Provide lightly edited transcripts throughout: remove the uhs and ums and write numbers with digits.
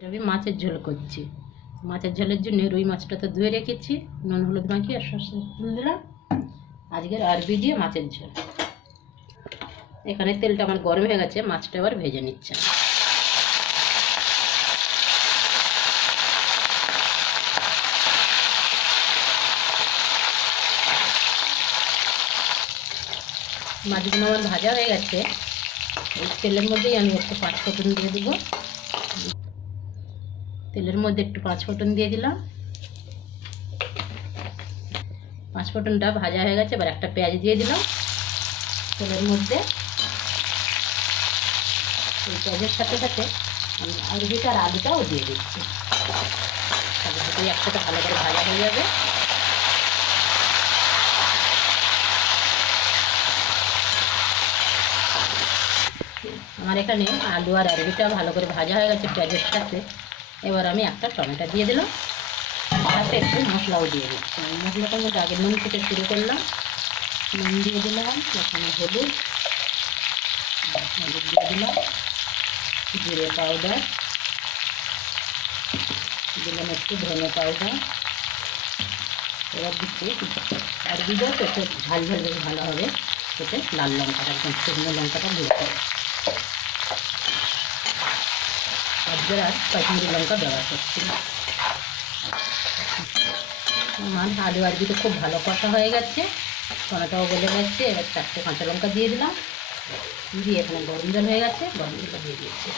আমি মাছের ঝোল করছি। মাছের ঝোলের জন্য রুই মাছটা তো ধুয়ে রেখেছি, নুন হলুদ মাখিয়ে আর সর্ষে তেল দিলাম। আজকের আরবি দিয়ে মাছের ঝোল। এখানে তেলটা আমার গরম হয়ে গেছে, মাছটা এবার ভেজে নিচ্ছে। মাছগুলো আমার ভাজা হয়ে গেছে। এই তেলের মধ্যেই আমি একটু পাঁচ ফোড়ন দিয়ে দেবো। তেলের মধ্যে একটু পাঁচ ফোড়ন দিয়ে দিলাম। পাঁচ ফোড়নটা ভাজা হয়ে গেছে, এবার একটা পেঁয়াজ দিয়ে দিলাম তেলের মধ্যে। এই পেঁয়াজের সাথে সাথে আমি আরবিটা আর আলুটাও দিয়ে দিচ্ছি। দুটোই একসাথে ভালো করে ভাজা হয়ে যাবে। আমার এখানে আলু আর আরবিটা ভালো করে ভাজা হয়ে গেছে পেঁয়াজের সাথে। এবার আমি একটা টমেটো দিয়ে দিলাম, সাথে একটু মশলাও দিয়ে দিচ্ছি। আমি মশলাটার মধ্যে আগে নুন থেকে শুরু করলাম। নুন দিয়ে দিলাম, এখানে হলুদ দিয়ে দিলাম, জিরে পাউডার দিলাম, একটু ধনে পাউডার। এবার দিচ্ছি আরবিটা তো একটু ঝাল ঝাল বেশ ভালো হবে, এতে লাল লঙ্কাটা একদম শুকনো লঙ্কাটা দিতে হবে। আজকের আর কাশ্মীরি লঙ্কা ব্যবহার করছি না। আমার আলু আরবিটা খুব ভালো কষা হয়ে গেছে, টমেটোও গলে গেছে। এবার চারটে কাঁচা লঙ্কা দিয়ে দিলাম, দিয়ে এখানে গরম জল হয়ে গেছে, গরম জলটা দিয়ে দিয়েছি।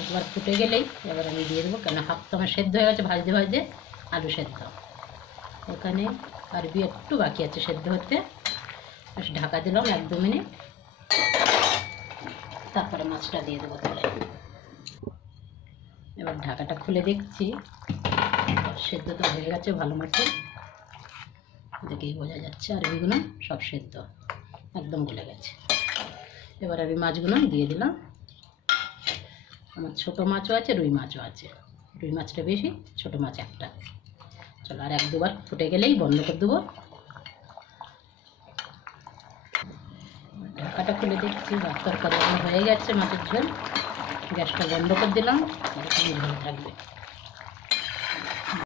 একবার ফুটে গেলেই এবার আমি দিয়ে দেবো, কেন হাফ তো আমার সেদ্ধ হয়ে গেছে ভাজতে ভাজতে আলু সেদ্ধ। এখানে আরবি একটু বাকি আছে সেদ্ধ হতে, ঢাকা দিলাম 1-2 মিনিট। তারপরে মাছটা দিয়ে দেবো তাহলে। এবার ঢাকাটা খুলে দেখছি, সেদ্ধ তো হয়ে গেছে ভালো মতো, দেখেই বোঝা যাচ্ছে আরবিগুলো সব সেদ্ধ একদম গলে গেছে। এবার আমি মাছগুলো দিয়ে দিলাম। আমার ছোটো মাছও আছে, রুই মাছও আছে। রুই মাছটা বেশি, ছোটো মাছ একটা। চলো আর 1-2 বার ফুটে গেলেই বন্ধ করে দেবো। ঢাকাটা খুলে দেখছি তরকারি হয়ে গেছে মাছের ঝোল। গ্যাসটা বন্ধ করে দিলাম, এরকমই ঝোল থাকবে।